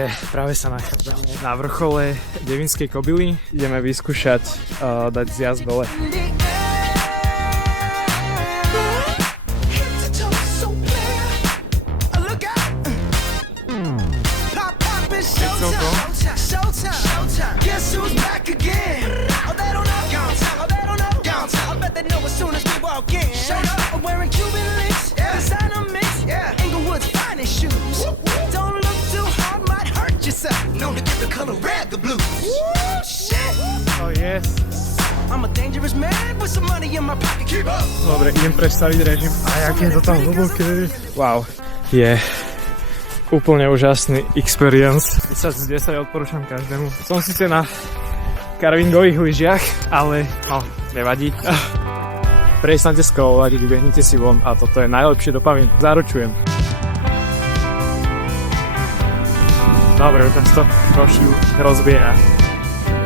Takže práve sa nachádzame na vrchole Devinskej Kobyly. Ideme vyskúšať dať zjazd dole. Dobre, idem predstaviť režim. A jak je to tam hlboké. Wow. Je úplne úžasný experience. 10 z 10 odporúčam každému. Som síce na karvingových lyžiach, ale no, nevadí. Prestanete skolovať, vybehnite si von a toto je najlepšie dopavín. Zaručujem. Dobre, už to trošku rozbieha.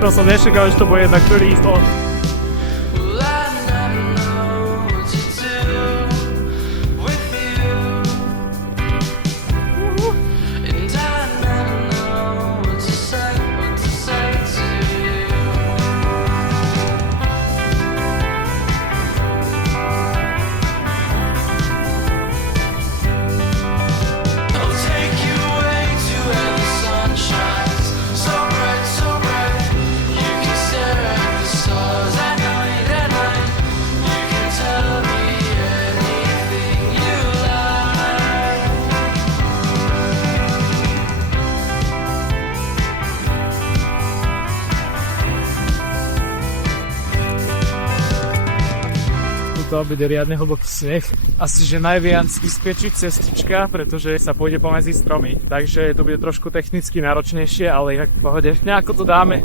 To som nečakal, že to bude jednak prvý slov. To bude riadne hlboký sneh. Asi, že najviac ispiečiť cestička, pretože sa pôjde pomedzi stromy. Takže to bude trošku technicky náročnejšie, ale inak v pohode. Nejako to dáme.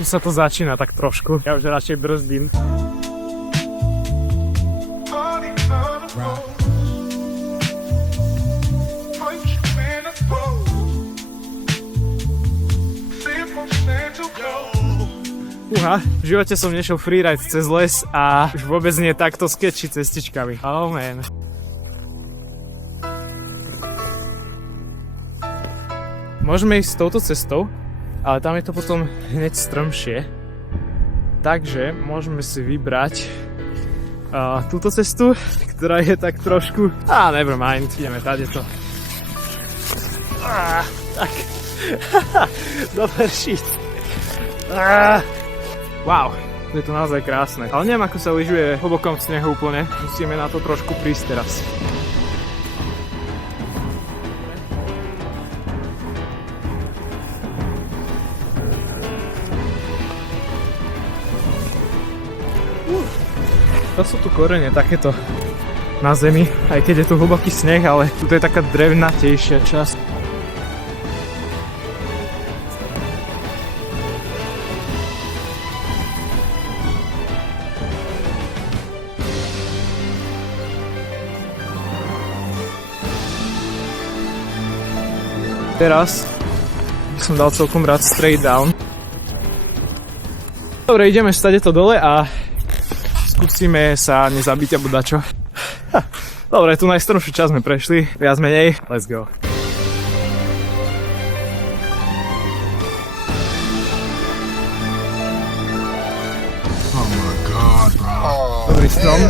Tu sa to začína tak trošku. Ja už radšej brzdím. V živote som nešiel freeride cez les a už vôbec nie takto sketchy cestičkami. Oh man. Môžeme ísť touto cestou, ale tam je to potom hneď strmšie. Takže môžeme si vybrať túto cestu, ktorá je tak trošku... never mind, ideme tadeto. Tak. Dobre, shit. Wow, je to naozaj krásne. Ale neviem, ako sa lyžuje v hlbokom snehu úplne. Musíme na to trošku prísť teraz. To sú tu korene takéto na zemi, aj keď je tu hlboký sneh, ale tu je taká drevnatejšia časť. Teraz by som dal celkom rád straight down. Dobre, ideme stade to dole a skúsime sa nezabiť alebo dačo. Dobre, tu najstrmšiu časť sme prešli, viac menej. Let's go. Oh my god, bro. Dobrý strom.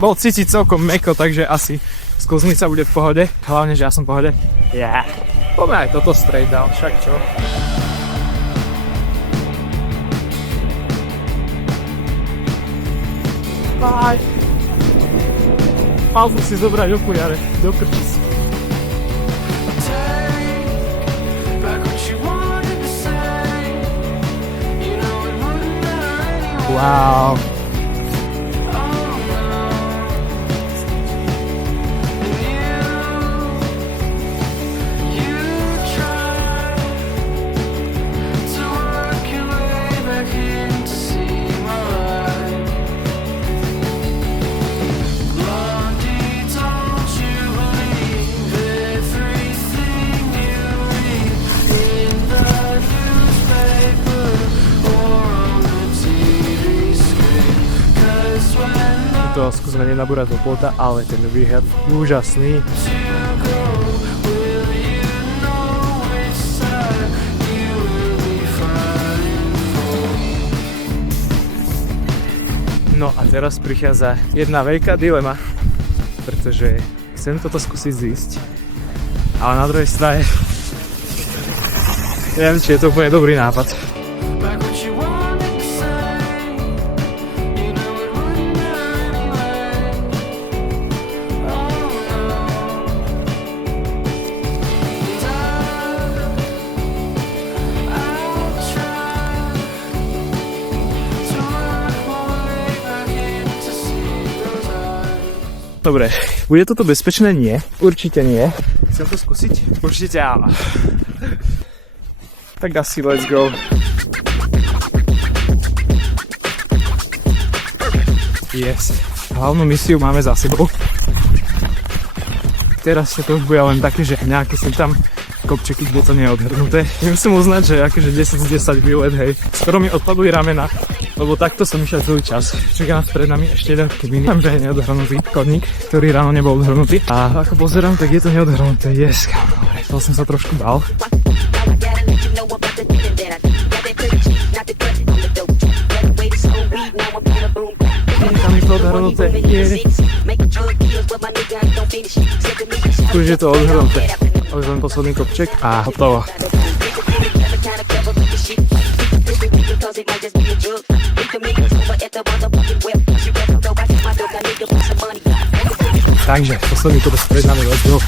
Bol cítiť celkom mäkko, takže asi skúsnica bude v pohode. Hlavne, že ja som v pohode. Yeah. Poďme aj toto straight down, však čo? Bye. Mal som si zobrať okuliare, do krčí. Wow. To skúsme nenabúrať do plota, ale ten výhľad úžasný. No a teraz prichádza jedna veľká dilema, pretože chcem toto skúsiť zísť, ale na druhej strane neviem, či je to úplne dobrý nápad. Dobre, bude toto bezpečné? Nie. Určite nie. Chcem to skúsiť? Určite áno. Tak asi let's go. Yes. Hlavnú misiu máme za sebou. Teraz sa to už bude len také, že nejaké sem tam kopčeky, kde to nie je odhrnuté. Musím uznať, že akože 10 z 10 výlet, hej. Skoro mi odpadli ramena. Lebo takto som išiel celý čas. Čaká nás pred nami ešte jeden kemín. Tam, že je neodhrnutý chodník, ktorý ráno nebol odhrnutý. A ako pozerám, tak je to neodhrnuté. Yes, dobre, to som sa trošku bál. Tam je to odhrnuté. Už je to odhrnuté. Už len posledný kopček a hotovo. Takže, posledný kopec pred nami, let's go.